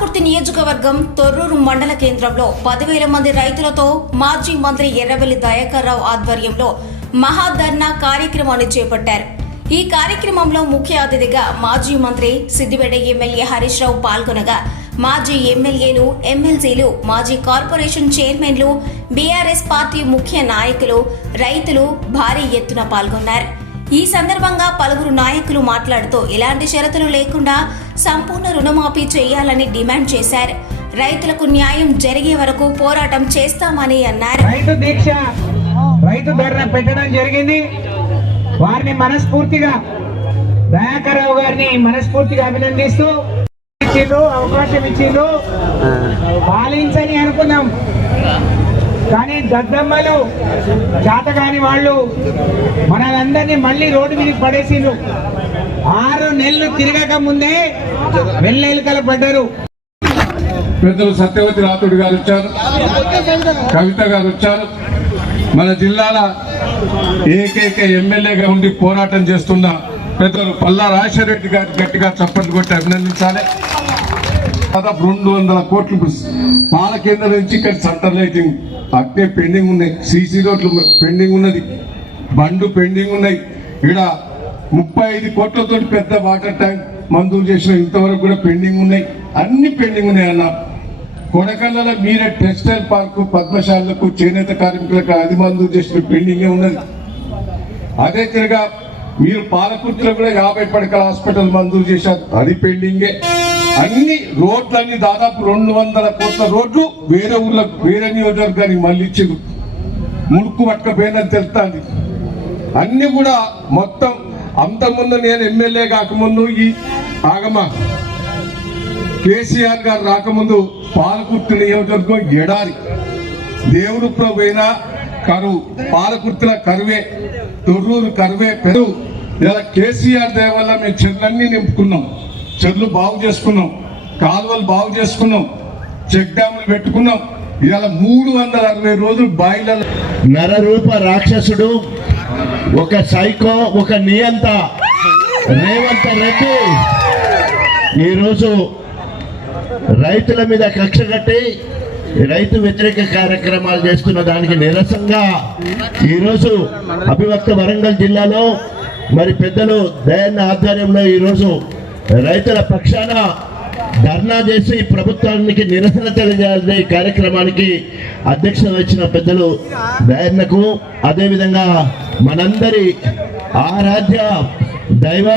పాలకుర్తి నియోజకవర్గం తొర్రూరు మండల కేంద్రంలో 10,000 మంది రైతులతో మాజీ మంత్రి ఎర్రవెల్లి దయాకర్ రావు ఆధ్వర్యంలో మహాధర్నా కార్యక్రమాన్ని చేపట్టారు. ఈ కార్యక్రమంలో ముఖ్య అతిథిగా మాజీ మంత్రి సిద్దిపేట ఎమ్మెల్యే హరీష్ రావు పాల్గొనగా మాజీ ఎమ్మెల్యేలు, ఎమ్మెల్సీలు, మాజీ కార్పొరేషన్ చైర్మన్లు, బీఆర్ఎస్ పార్టీ ముఖ్య నాయకులు, రైతులు భారీ ఎత్తున పాల్గొన్నారు. ఈ సందర్భంగా పలువురు నాయకులు మాట్లాడుతూ ఎలాంటి షరతులు లేకుండా సంపూర్ణ రుణమాఫీ చేయాలని డిమాండ్ చేశారు. రైతులకు న్యాయం జరిగే వరకు పోరాటం చేస్తామని అన్నారు. రైతు దీక్ష, రైతు ధర్నా పెట్టడం జరిగింది. వారిని మనస్ఫూర్తిగా దయాకర్ రావు గారిని మనస్ఫూర్తిగా అభినందిస్తూ అవకాశం ఇచ్చిండ్రు. పాలించని అనుకున్నాం, కానీ దద్దమ్మలు చేతగాని వాళ్ళు మనందరినీ మళ్ళీ రోడ్డు మీద పడేసిండ్రు. 6 నెలలు తిరగక ముందే వెల్లెలుకలు పడ్డారు. పెద్దలు సత్యవతి రాథోడ్ గారు వచ్చారు, కవిత గారు వచ్చారు. మన జిల్లాల ఏకైక ఎమ్మెల్యేగా ఉండి పోరాటం చేస్తున్న పెద్దలు పల్లా రాజశేఖర గారు గట్టిగా చప్పట్లు కొట్టి అభినందించాలి. దాదాపు 200 కోట్లు పాల కేంద్రం నుంచి ఇక్కడ సెంటర్ లైటింగ్ అట్నే పెండింగ్ ఉన్నాయి, సీసీ రోడ్లు పెండింగ్ ఉన్నది, బండ్లు పెండింగ్ ఉన్నాయి. ఇక్కడ 35 కోట్లతో పెద్ద వాటర్ ట్యాంక్ మంజూరు చేసిన ఇంతవరకు కూడా పెండింగ్ ఉన్నాయి. అన్ని పెండింగ్ ఉన్నాయి అన్న. కొడకళ్ళలో మీరే టెక్స్టైల్ పార్కు, పద్మశాలకు, చేనేత కార్మికులకు అది మంజూరు చేసిన పెండింగే ఉన్నది. అదే తిరగా మీరు పాలకుర్తిలో కూడా 50 పడకల హాస్పిటల్ మంజూరు చేశారు, అది పెండింగే. అన్ని రోడ్లన్నీ దాదాపు 200 కోట్ల రోడ్లు వేరే ఊళ్ళకు, వేరే నియోజకవర్గానికి మళ్ళీ ఇచ్చింది. ముడుకు పట్టకపోయిందని తెలుస్తుంది. అన్ని కూడా మొత్తం అంతకుముందు నేను ఎమ్మెల్యే కాకముందు ఈ ఆగమా కేసీఆర్ గారు రాకముందు పాలకుర్తి నియోజకవర్గం ఎడారి, దేవుడులో పోయినా కరువు, పాలకుర్తిలో కరువే, తొర్రూరు కరువే. పెరు ఇలా కేసీఆర్ దయ వల్ల మేము చెట్లన్నీ నింపుకున్నాం, చెట్లు బాగు చేసుకున్నాం, కాలువలు బాగు చేసుకున్నాం, చెక్ డ్యాములు పెట్టుకున్నాం. ఇవాళ 360 రోజులు బాయిల నరరూప రాక్షసుడు, ఒక సైకో, ఒక నియంత రేవంత్ రెడ్డి ఈరోజు రైతుల మీద కక్ష కట్టి రైతు వ్యతిరేక కార్యక్రమాలు చేస్తున్న దానికి నిరసనగా ఈరోజు అభివక్త వరంగల్ జిల్లాలో మరి పెద్దలు దయన్న ఆధ్వర్యంలో ఈరోజు రైతుల పక్షాన ధర్నా చేసి ప్రభుత్వానికి నిరసన తెలియజేయాలనే కార్యక్రమానికి అధ్యక్షత వహించిన పెద్దలు దయన్నకు, అదేవిధంగా మనందరి ఆరాధ్య దైవ